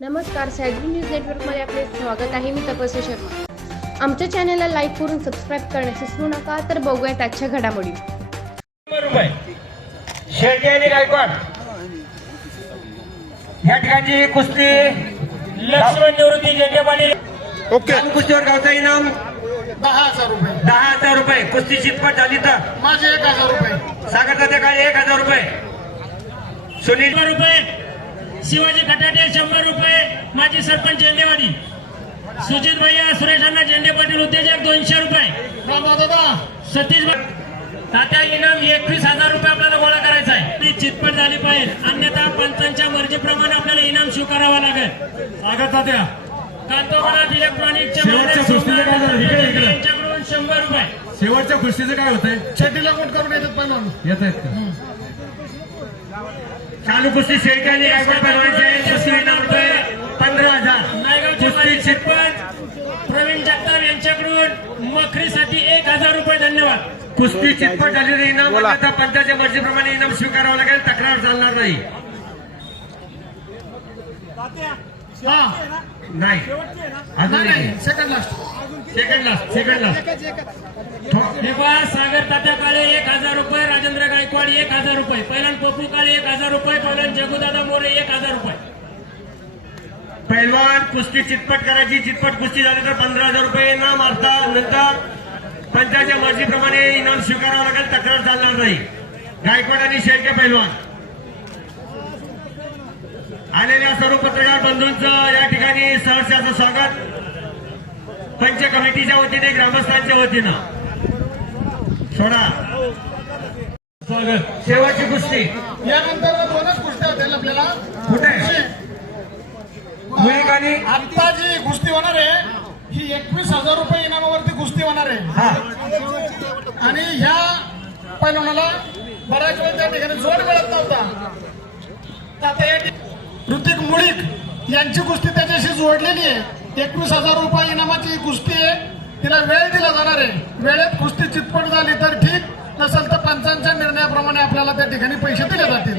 नमस्कार, सॅडरी न्यूज नेटवर्कमध्ये आपले स्वागत आहे. मी तपस्वी शर्मा. आमच्या चॅनलला लाईक करून सबस्क्राईब करण्यास विसरू नका. तर बघूयात आजच्या घडामोडी. शेळके आणि गायकवाड या ठिकाणची कुस्ती लक्ष्मण निवृत्ती जंगे पाटील. ओके. कुस्तीवर गावचा इनाम 10,000 रुपये. 10,000 रुपये. कुस्ती चितपट झाली तर माझे 1,000 रुपये. सागर ते काय 1,000 रुपये. सुनील रुपये. शिवाजी खटाटे 100 रुपये. माजी सरपंच झेंडेवाडी. सुजित भैया सुरेशांना झेंडे पाटील उद्योजक 200 रुपये. दादा सतीश तात्या इनाम 21,000 रुपये आपल्याला गोळा करायचा आहे. ती चितपट झाली पाहिजे, अन्यथा पंचांच्या मर्जीप्रमाणे आपल्याला इनाम स्वीकारावं लागेल. स्वागत तात्या. कांतोगडात इलेक्ट्रॉनिकच्या यांच्याकडून 100 रुपये. शेवटच्या कुस्तीचं काय होतंय? छेटीला कोण करून येतात पण येत आहेत. चालू कुस्ती शेळके आणि गायकवाड पहलवानचे कुस्ती इनाम रुपये 15,000. नायगावचे माजी सरपंच प्रवीण जगताप यांच्याकडून मखरीसाठी 1,000 रुपये. धन्यवाद. कुस्ती चितपट झालेले इनाम अन्यथा पंचाच्या मर्जीप्रमाणे इनाम स्वीकारावं लागेल. तक्रार चालणार नाही. नाही अजून नाही. Second last. सागर तात्या काळे 1,000 रुपये. राजेंद्र गायकवाड 1,000 रुपये. पहिल्यान पप्पू काळे 1,000 रुपये. पहिल्यान जगुदादा मोरे 1,000 रुपये. पैलवान कुस्ती चितपट करायची. चितपट कुस्ती झाली तर 15,000 रुपये इनाम. अर्धा नंतर पंचाच्या मर्जीप्रमाणे इनाम स्वीकारावं लागेल. तक्रार चालणार नाही. गायकवाड आणि शेळके पैलवान आलेल्या सर्व पत्रकार बंधूंचं या ठिकाणी सहर्षाचं स्वागत पंच कमिटीच्या वतीने ग्रामस्थांच्या वतीनं. सोडा स्वागत. शेवटची कुस्ती यानंतर 2च कुस्त्या होतील आपल्याला. कुठे मुलीकानी आता जी कुस्ती होणार आहे ही 21,000 रुपये इनामावरती कुस्ती होणार आहे. हा आणि ह्या पैलवानाला बऱ्याच वेळ त्या ठिकाणी जोड मिळत नव्हता. तर आता या ऋतिक मुळीक यांची कुस्ती त्याच्याशी जोडलेली आहे. 21,000 रुपये इनामाची कुस्ती आहे. तिला वेळ दिला जाणार आहे. वेळेत कुस्ती चितपट झाली तर ठीक, नसेल तर पंचांच्या निर्णयाप्रमाणे आपल्याला त्या ठिकाणी पैसे दिले जातील.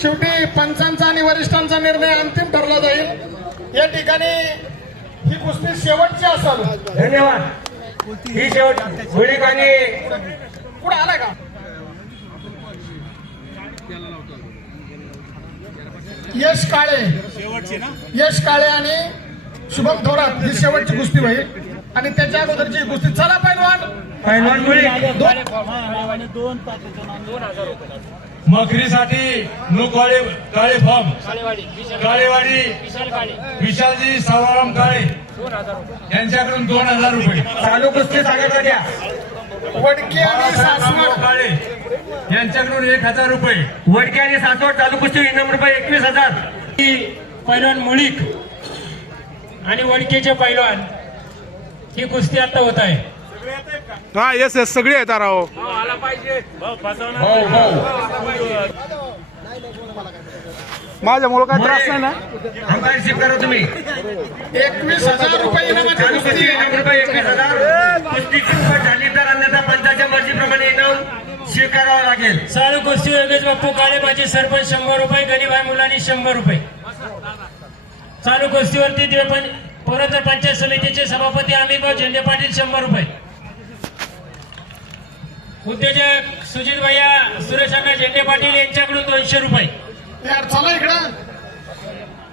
शेवटी पंचांचा आणि वरिष्ठांचा निर्णय अंतिम ठरला जाईल. या ठिकाणी ही कुस्ती शेवटची असेल. धन्यवाद. ही शेवट मुलीकानी पुढे आलाय का? यश काळे आणि शुभम थोरात ही शेवटची कुस्ती होईल. आणि त्याच्या अगोदरची कुस्ती. चला पैलवान मुली मखरीसाठी काळे फॉर्म काळेवाडी विशालजी सावराम काळे यांच्याकडून 2,000 रुपये. चालू कुस्ती सांगायला द्या. वडके आणि सासवड काळे यांच्याकडून 1,000 रुपये. वडके आणि सासवड चालू कुस्ती इनाम रुपये 21,000. पैलवान मुळीक आणि वडकेचे पैलवान ही कुस्ती आता होत आहे. हा येस येस सगळे आहेत राव. आला पाहिजे. माझ्यामुळे काय त्रास नाही ना. अंपायर शिफ्ट करा तुम्ही. 21,000 रुपये इनामाची चालू कुस्ती. कुस्ती इनाम रुपये 21,000. कुस्ती चितपट झाली तर अन्यथा पंचाच्या मर्जीप्रमाणे इनाम स्वीकारावं लागेल. चालू कुस्ती योगेश बाप्पू काळे माजी सरपंच 100 रुपये. गणिभाई मुलांनी 100 रुपये. चालू कुस्तीवरती परत पंचायत समितीचे सभापती अमितभाऊ झेंडे पाटील 100 रुपये. उद्योजक सुजित भैया सुरेशांना झेंडे पाटील यांच्याकडून 200 रुपये. यार चला इकडं.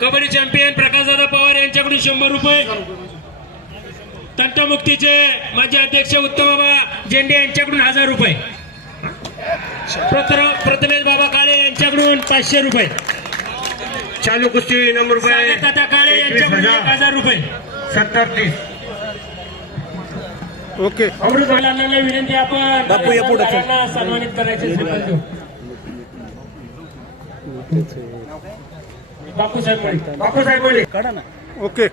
कबड्डी चॅम्पियन प्रकाशदादा पवार यांच्याकडून 100 रुपये. तंटमुक्तीचे माजी अध्यक्ष उत्तमबाबा झेंडे यांच्याकडून 1,000 रुपये. प्रथमेश बाबा काळे यांच्याकडून 500 रुपये. चालू कुस्ती इनाम रुपये तात्या काळे यांच्याकडून 1,000 रुपये. 70-30. ओके. अमृत महिलांना विनंती आपण सन्मानित करायचे. बापूसाहेब बापूसाहेब बोले. ओके.